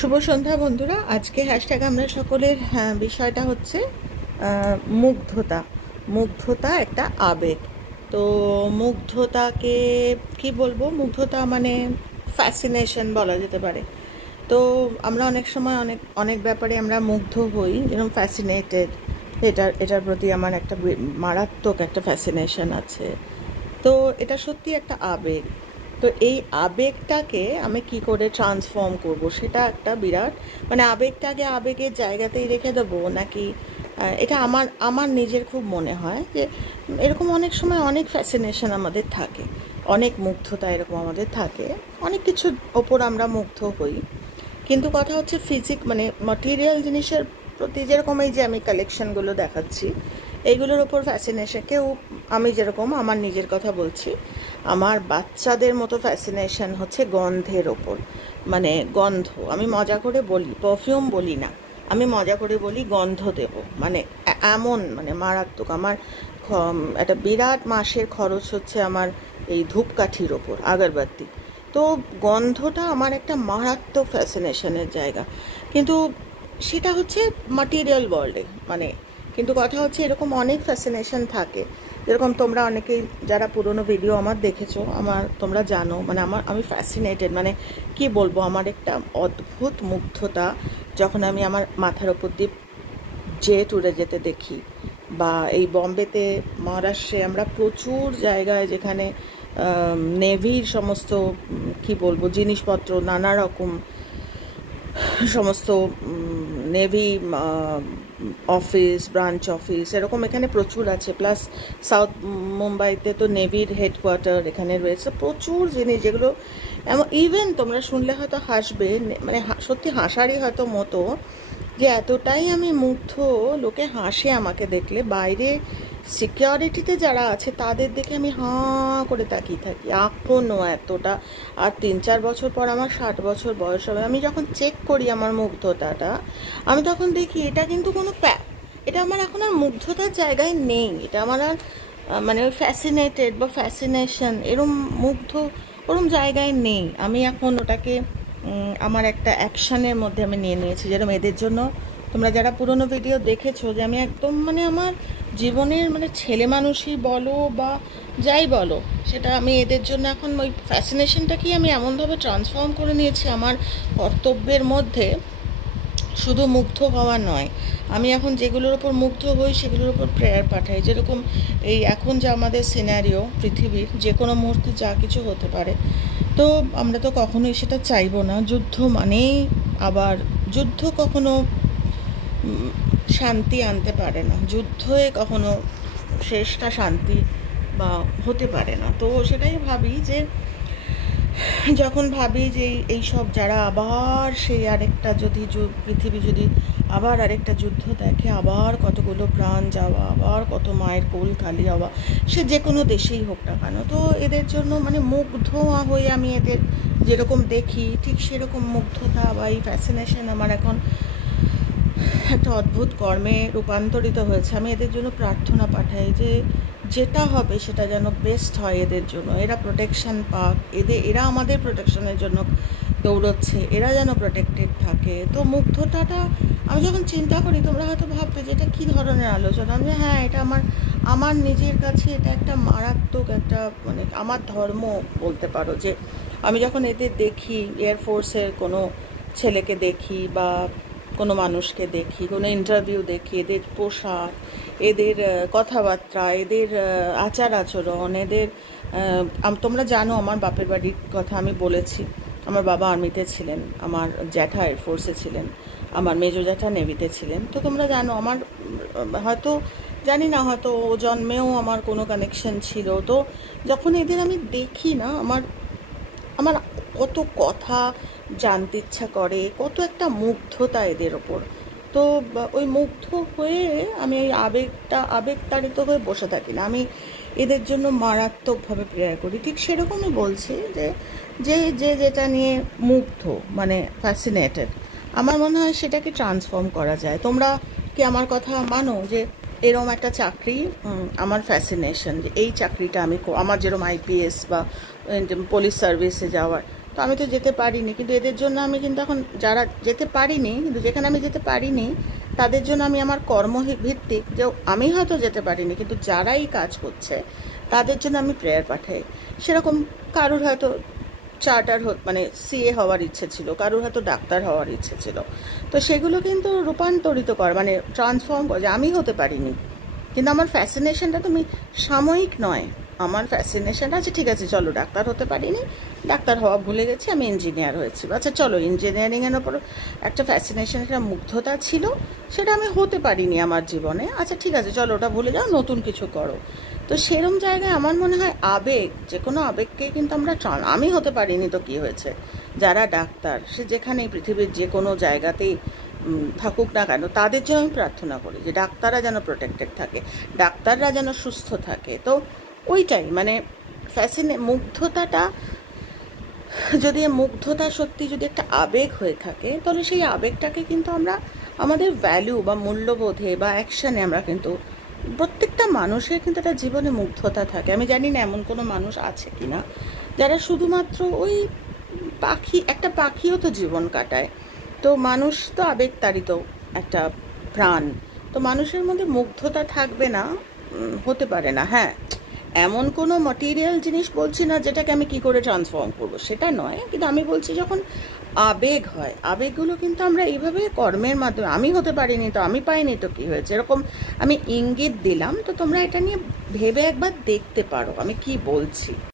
শুভ সন্ধ্যা বন্ধুরা। আজকে হ্যাশট্যাগ আমরা সকলের বিষয়টা হচ্ছে মুগ্ধতা। মুগ্ধতা একটা আবেগ। তো মুগ্ধতাকে কি বলবো, মুগ্ধতা মানে ফ্যাসিনেশন বলা যেতে পারে। তো আমরা অনেক সময় অনেক অনেক ব্যাপারে আমরা মুগ্ধ হই, যেরকম ফ্যাসিনেটেড। এটার প্রতি আমার একটা মারাত্মক একটা ফ্যাসিনেশন আছে। তো এটা সত্যি একটা আবেগ। তো এই আবেগটাকে আমি কি করে ট্রান্সফর্ম করব, সেটা একটা বিরাট, মানে আবেগটাকে আবেগের জায়গাতেই রেখে দেবো নাকি এটা আমার আমার নিজের খুব মনে হয় যে এরকম অনেক সময় অনেক ফ্যাসিনেশন আমাদের থাকে, অনেক মুগ্ধতা এরকম আমাদের থাকে, অনেক কিছুর ওপর আমরা মুগ্ধ হই। কিন্তু কথা হচ্ছে মানে ম্যাটেরিয়াল জিনিসের প্রতি, যেরকম এই যে আমি কালেকশনগুলো দেখাচ্ছি এইগুলোর ওপর ফ্যাসিনেশন কেউ, আমি যেরকম আমার নিজের কথা বলছি, আমার বাচ্চাদের মতো ফ্যাসিনেশন হচ্ছে গন্ধের ওপর। মানে গন্ধ, আমি মজা করে বলি, পারফিউম বলি না, আমি মজা করে বলি গন্ধ দেব, মানে এমন মানে মারাত্মক। আমার একটা বিরাট মাসের খরচ হচ্ছে আমার এই ধূপকাঠির ওপর, আগরবাতি। তো গন্ধটা আমার একটা মারাত্মক ফ্যাসিনেশনের জায়গা। কিন্তু সেটা হচ্ছে ম্যাটেরিয়াল ওয়ার্ল্ডে, মানে কিন্তু কথা হচ্ছে এরকম অনেক ফ্যাসিনেশন থাকে। যেরকম তোমরা অনেকেই যারা পুরনো ভিডিও আমার দেখেছো, তোমরা জানো, মানে আমি ফ্যাসিনেটেড, মানে কি বলবো, আমার একটা অদ্ভুত মুগ্ধতা যখন আমি আমার মাথার ওপর দিয়ে জেট উড়ে যেতে দেখি, বা এই বম্বেতে, মহারাষ্ট্রে আমরা প্রচুর জায়গায় যেখানে নেভির সমস্ত কি বলবো জিনিসপত্র, নানা রকম সমস্ত নেভি অফিস, ব্রাঞ্চ অফিস এরকম এখানে প্রচুর আছে। প্লাস সাউথ মুম্বাইতে তো নেভির হেডকোয়ার্টার এখানে রয়েছে, প্রচুর জিনিস যেগুলো এমন ইভেন তোমরা শুনলে হয়তো হাসবে, মানে সত্যি হাসারই হয়তো মতো, যে এতটাই আমি মুগ্ধ, লোকে হাসে আমাকে দেখলে। বাইরে সিকিউরিটিতে যারা আছে তাদের দেখে আমি হাঁ করে তাকিয়ে থাকি এখনও এতটা। আর 3-4 বছর পর আমার 60 বছর বয়স হবে, আমি যখন চেক করি আমার মুগ্ধতাটা, আমি তখন দেখি এটা কিন্তু কোনো এটা আমার এখন আর মুগ্ধতার জায়গায় নেই। এটা আমার আর মানে ওই ফ্যাসিনেটেড বা ফ্যাসিনেশন এরম মুগ্ধ ওরম জায়গায় নেই। আমি এখন ওটাকে আমার একটা অ্যাকশানের মধ্যে আমি নিয়ে নিয়েছি। যেরকম এদের জন্য তোমরা যারা পুরনো ভিডিও দেখেছো, যে আমি একদম মানে আমার জীবনের মানে ছেলে মানুষই বলো বা যাই বলো, সেটা আমি এদের জন্য এখন ওই ফ্যাসিনেশনটাকেই আমি এমনভাবে ট্রান্সফর্ম করে নিয়েছি আমার কর্তব্যের মধ্যে। শুধু মুগ্ধ হওয়া নয়, আমি এখন যেগুলোর ওপর মুগ্ধ হই সেগুলোর ওপর প্রেয়ার পাঠাই। যেরকম এই এখন যা আমাদের সিনারিও, পৃথিবীর যে কোনো মুহূর্তে যা কিছু হতে পারে, তো আমরা তো কখনোই সেটা চাইবো না। যুদ্ধ মানেই আবার যুদ্ধ কখনো শান্তি আনতে পারে না, যুদ্ধে কখনো শেষটা শান্তি বা হতে পারে না। তো সেটাই ভাবি যে যখন ভাবি যে এই সব যারা আবার সেই আরেকটা যদি পৃথিবী যদি আবার আরেকটা যুদ্ধ দেখে, আবার কতগুলো প্রাণ যাওয়া, আবার কত মায়ের কোল খালি হওয়া, সে যে কোনো দেশেই হোক না কেন, তো এদের জন্য মানে মুগ্ধ হয়ে আমি এদের যেরকম দেখি ঠিক সেরকম মুগ্ধতা বা এই ফ্যাসিনেশন আমার এখন একটা অদ্ভুত কর্মে রূপান্তরিত হয়েছে। আমি এদের জন্য প্রার্থনা পাঠাই যে যেটা হবে সেটা যেন বেস্ট হয় এদের জন্য, এরা প্রোটেকশন পাক, এরা আমাদের প্রোটেকশনের জন্য দৌড়চ্ছে, এরা যেন প্রোটেক্টেড থাকে। তো মুগ্ধতাটা আমি যখন চিন্তা করি, তোমরা হয়তো ভাববে যে এটা কী ধরনের আলোচনা। আমি হ্যাঁ, এটা আমার নিজের কাছে এটা একটা মারাত্মক একটা, মানে আমার ধর্ম বলতে পারো। যে আমি যখন এদের দেখি, এয়ারফোর্সের কোনো ছেলেকে দেখি বা কোনো মানুষকে দেখি, কোনো ইন্টারভিউ দেখি, এদের পোশাক, এদের কথাবার্তা, এদের আচার আচরণ, এদের তোমরা জানো আমার বাপের বাড়ির কথা আমি বলেছি, আমার বাবা আর্মিতে ছিলেন, আমার জ্যাঠা এয়ারফোর্সে ছিলেন, আমার মেজো জ্যাঠা নেভিতে ছিলেন। তো তোমরা জানো আমার হয়তো, জানি না, হয়তো ও জন্মেও আমার কোনো কানেকশন ছিল। তো যখন এদের আমি দেখি না, আমার আমার কত কথা জানতে ইচ্ছা করে, কত একটা মুগ্ধতা এদের ওপর। তো ওই মুগ্ধ হয়ে আমি এই আবেগতাড়িত হয়ে বসে থাকি না, আমি এদের জন্য মারাত্মকভাবে প্রেয়ার করি। ঠিক সেরকমই বলছি যে যে যে যেটা নিয়ে মুগ্ধ, মানে ফ্যাসিনেটেড, আমার মনে হয় সেটাকে ট্রান্সফর্ম করা যায়। তোমরা কি আমার কথা মানো যে এরম একটা চাকরি আমার ফ্যাসিনেশন, যে এই চাকরিটা আমার যেরকম আইপিএস বা পুলিশ সার্ভিসে যাওয়ার, তো আমি তো যেতে পারিনি, কিন্তু এদের জন্য আমি কিন্তু এখন যারা যেতে পারিনি, কিন্তু যেখানে আমি যেতে পারিনি তাদের জন্য আমি আমার কর্মভিত্তিক যে আমি হয়তো যেতে পারিনি, কিন্তু যারাই কাজ করছে তাদের জন্য আমি প্রেয়ার পাঠাই। সেরকম কারুর হয়তো চার্টার মানে সিএ হওয়ার ইচ্ছে ছিল, কারুর হয়তো ডাক্তার হওয়ার ইচ্ছে ছিল, তো সেগুলো কিন্তু রূপান্তরিত কর মানে ট্রান্সফর্ম করে, যে আমি হতে পারিনি কিন্তু আমার ফ্যাসিনেশনটা তুমি সাময়িক নয়, আমার ফ্যাসিনেশনটা আছে, ঠিক আছে চলো ডাক্তার হতে পারিনি, ডাক্তার হওয়া ভুলে গেছি, আমি ইঞ্জিনিয়ার হয়েছি, আচ্ছা চলো ইঞ্জিনিয়ারিংয়ের ওপর একটা ফ্যাসিনেশন, একটা মুগ্ধতা ছিল, সেটা আমি হতে পারিনি আমার জীবনে, আচ্ছা ঠিক আছে চলো ওটা ভুলে যাও, নতুন কিছু করো। তো সেরম জায়গায় আমার মনে হয় আবেগ, যে কোনো আবেগকে কিন্তু আমরা আমি হতে পারিনি তো কী হয়েছে, যারা ডাক্তার সে যেখানেই পৃথিবীর যে কোনো জায়গাতেই থাকুক না কেন, তাদের জন্য আমি প্রার্থনা করি যে ডাক্তাররা যেন প্রোটেক্টেড থাকে, ডাক্তাররা যেন সুস্থ থাকে। তো ওইটাই মানে মুগ্ধতাটা, যদি মুগ্ধতা সত্যি যদি একটা আবেগ হয়ে থাকে, তাহলে সেই আবেগটাকে কিন্তু আমরা আমাদের ভ্যালু বা মূল্যবোধে বা অ্যাকশানে আমরা কিন্তু, প্রত্যেকটা মানুষের কিন্তু একটা জীবনে মুগ্ধতা থাকে। আমি জানি না এমন কোনো মানুষ আছে কি না যারা শুধুমাত্র ওই একটা পাখিও তো জীবন কাটায়, তো মানুষ তো আবেগতাড়িত একটা প্রাণ, তো মানুষের মধ্যে মুগ্ধতা থাকবে না, হতে পারে না। হ্যাঁ, এমন কোনো ম্যাটেরিয়াল জিনিস বলছি না যেটাকে আমি কি করে ট্রান্সফর্ম করব, সেটা নয়, কিন্তু আমি বলছি যখন আবেগ হয়, আবেগগুলো কিন্তু আমরা এইভাবে কর্মের মাধ্যমে, আমি হতে পারিনি তো আমি পাইনি তো কী হয়েছে, এরকম আমি ইঙ্গিত দিলাম, তো তোমরা এটা নিয়ে ভেবে একবার দেখতে পারো আমি কি বলছি।